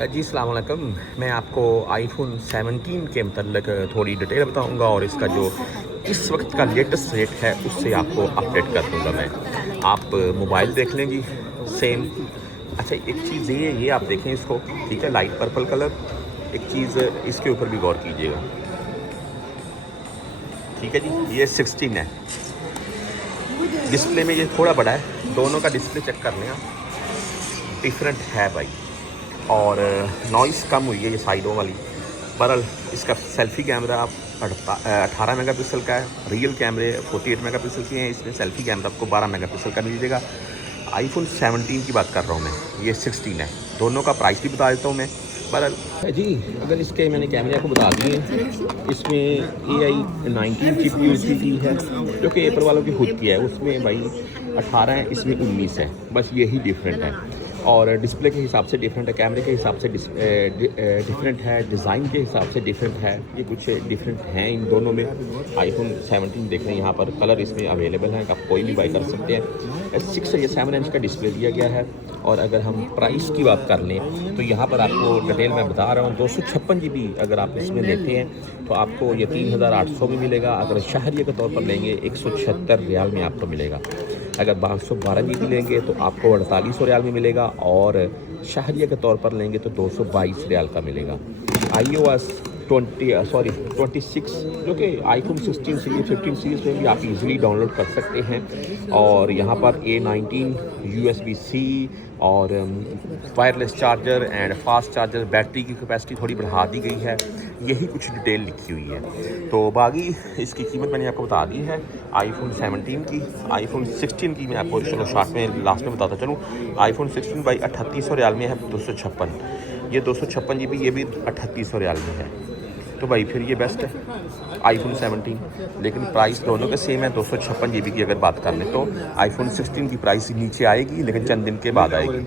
जी अस्सलाम वालेकुम। मैं आपको आईफ़ोन 17 के मतलब थोड़ी डिटेल बताऊंगा और इसका जो इस वक्त का लेटेस्ट रेट है उससे आपको अपडेट कर दूंगा मैं। आप मोबाइल देख लें जी, सेम। अच्छा, एक चीज़ ये आप देखें इसको, ठीक है, लाइट पर्पल कलर। एक चीज़ इसके ऊपर भी गौर कीजिएगा, ठीक है जी। ये 16 है, डिस्प्ले में ये थोड़ा बड़ा है। दोनों का डिस्प्ले चेक कर लें आप, डिफरेंट है भाई। और नॉइस कम हुई है ये साइडों वाली। बहरहाल इसका सेल्फ़ी कैमरा आप 18 मेगापिक्सल का है। रियल कैमरे 48 मेगापिक्सल के हैं। इसमें सेल्फ़ी कैमरा आपको 12 मेगापिक्सल का मिलेगा। आईफ़ोन 17 की बात कर रहा हूँ मैं, ये 16 है। दोनों का प्राइस भी बता देता हूँ मैं। बहरहाल जी, अगर इसके मैंने कैमरे आपको बता दिए हैं। इसमें AI-19 चिप यूज़ की है, जो कि एप्पल वालों की खुद की है। उसमें भाई 18 है, इसमें 19 है, बस यही डिफरेंट है। और डिस्प्ले के हिसाब से डिफरेंट है, कैमरे के हिसाब से डिफरेंट है, डिज़ाइन के हिसाब से डिफरेंट है। ये कुछ डिफरेंट हैं इन दोनों में। आईफोन 17 देख रहे हैं यहाँ पर, कलर इसमें अवेलेबल हैं, आप कोई भी बाई कर सकते हैं। 6 या 7 इंच का डिस्प्ले दिया गया है। और अगर हम प्राइस की बात कर लें तो यहाँ पर आपको डिटेल मैं बता रहा हूँ, 256 GB अगर आप इसमें लेते हैं तो आपको ये 3800 में मिलेगा। अगर शहरिया के तौर पर लेंगे 176 रियाल में आपको मिलेगा। अगर 512 GB लेंगे तो आपको 4800 रियाल में मिलेगा। और शहरिया के तौर पर लेंगे तो 222 रियाल का मिलेगा। iOS 26 जो कि आईफोन 16 सीरीज 15 सीरीज़ में भी आप इजीली डाउनलोड कर सकते हैं। और यहाँ पर A19 USB-C और wireless charger and fast charger, battery की कैपेसिटी थोड़ी बढ़ा दी गई है। यही कुछ डिटेल लिखी हुई है। तो बाकी इसकी कीमत मैंने आपको बता दी है आईफोन 17 की। आईफोन 16 की मैं आपको चलो शॉर्ट में लास्ट में बताता चलूँ। आईफोन 16 भाई 3800 रियाल में है, 256। ये 256 GB ये भी 3800 रियाल में है। तो भाई फिर ये बेस्ट है आईफोन 17। लेकिन प्राइस दोनों के सेम है। 256 GB की अगर बात कर लें तो आईफोन 16 की प्राइस नीचे आएगी, लेकिन चंद दिन के बाद आएगी।